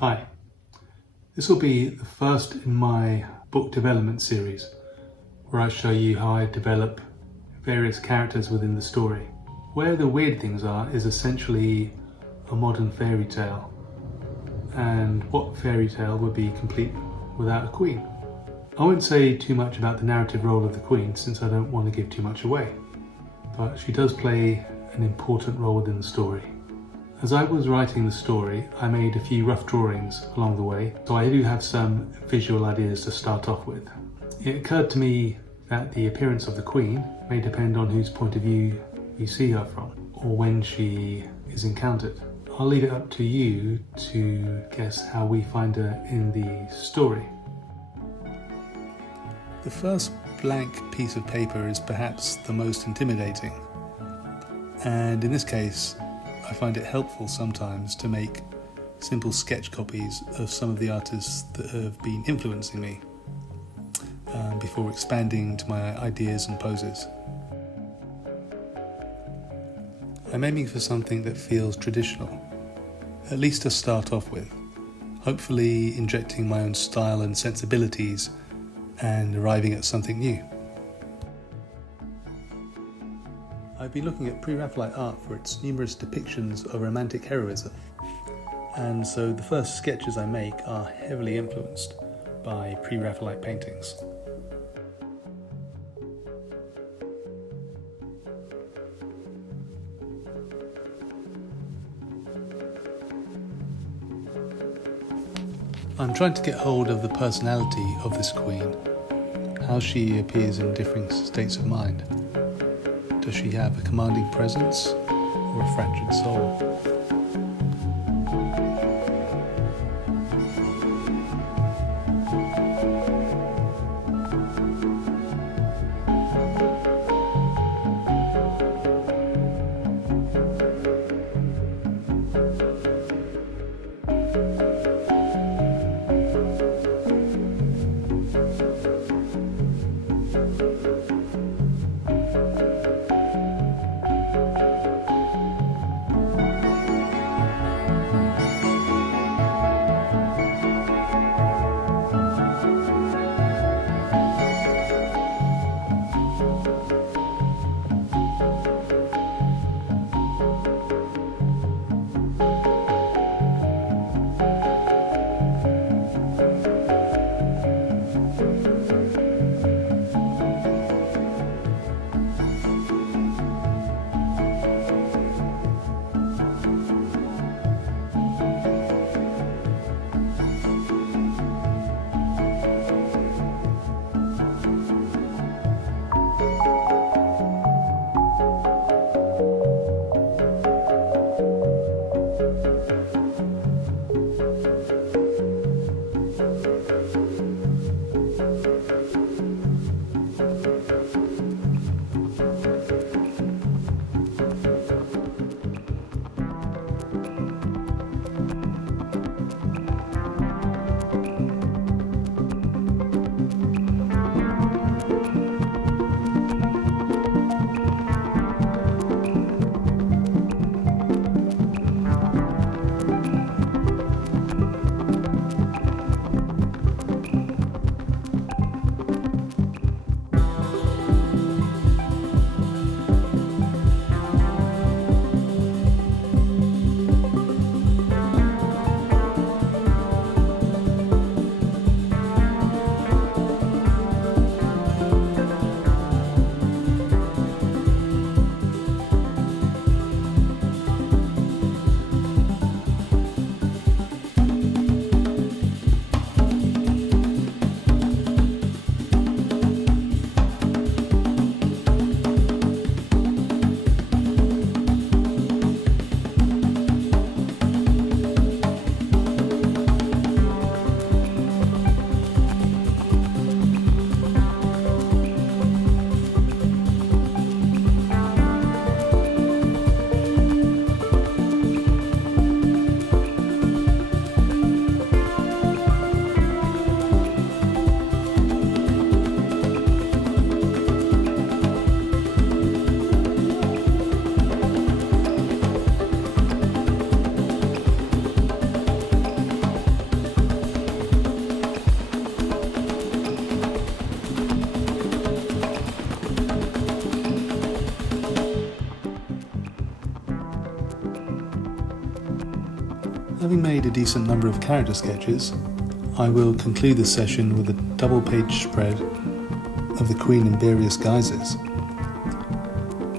Hi, this will be the first in my book development series where I show you how I develop various characters within the story. Where the weird things are is essentially a modern fairy tale, and what fairy tale would be complete without a queen? I won't say too much about the narrative role of the queen since I don't want to give too much away, but she does play an important role within the story. As I was writing the story, I made a few rough drawings along the way, so I do have some visual ideas to start off with. It occurred to me that the appearance of the Queen may depend on whose point of view you see her from, or when she is encountered. I'll leave it up to you to guess how we find her in the story. The first blank piece of paper is perhaps the most intimidating, and in this case, I find it helpful sometimes to make simple sketch copies of some of the artists that have been influencing me before expanding to my ideas and poses. I'm aiming for something that feels traditional, at least to start off with, hopefully injecting my own style and sensibilities and arriving at something new. I've been looking at Pre-Raphaelite art for its numerous depictions of romantic heroism, and so the first sketches I make are heavily influenced by Pre-Raphaelite paintings. I'm trying to get hold of the personality of this queen, how she appears in different states of mind. Does she have a commanding presence or a fractured soul? Having made a decent number of character sketches, I will conclude this session with a double-page spread of the Queen in various guises,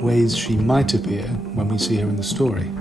ways she might appear when we see her in the story.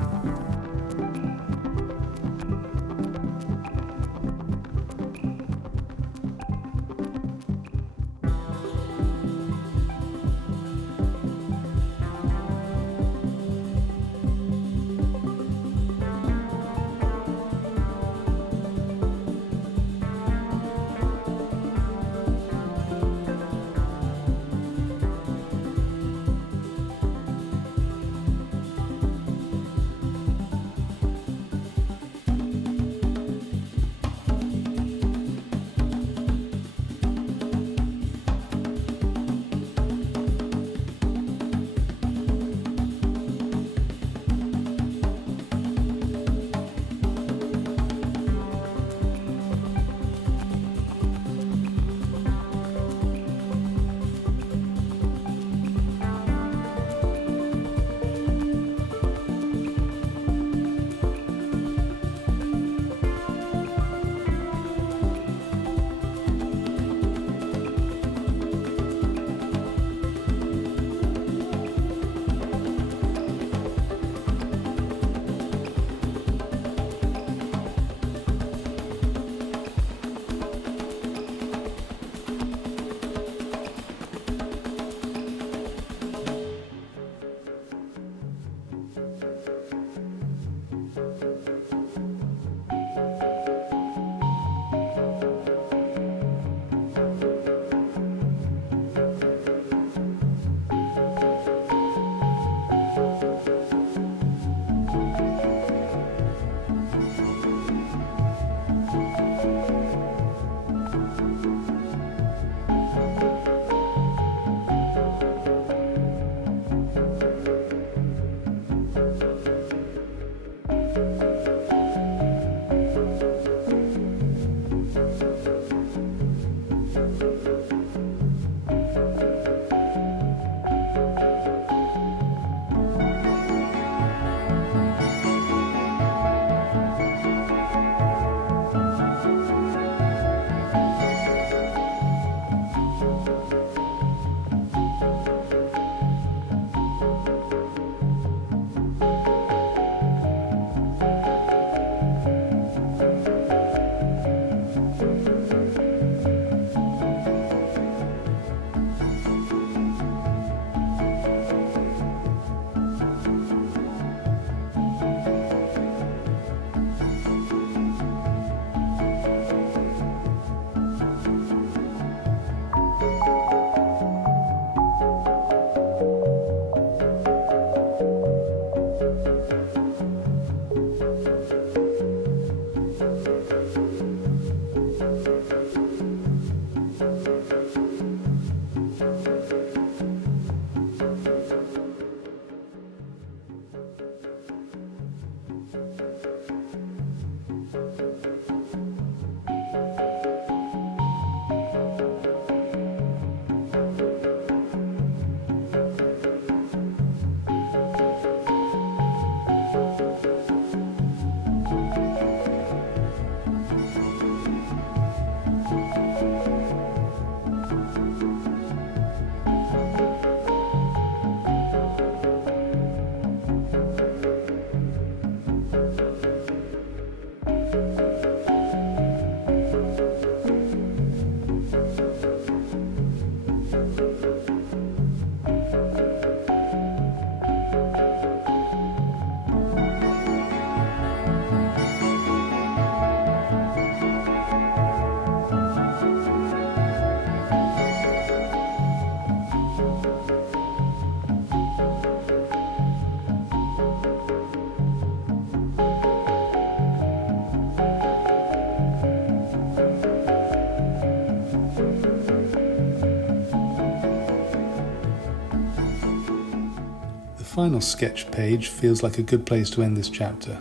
final sketch page feels like a good place to end this chapter.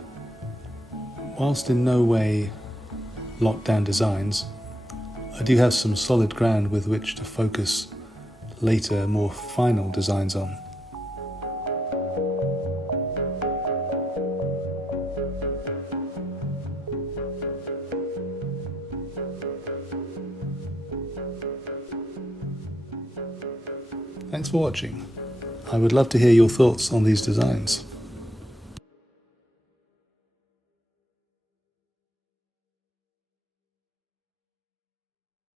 Whilst in no way locked down designs, I do have some solid ground with which to focus later, more final designs on. Thanks for watching. I would love to hear your thoughts on these designs.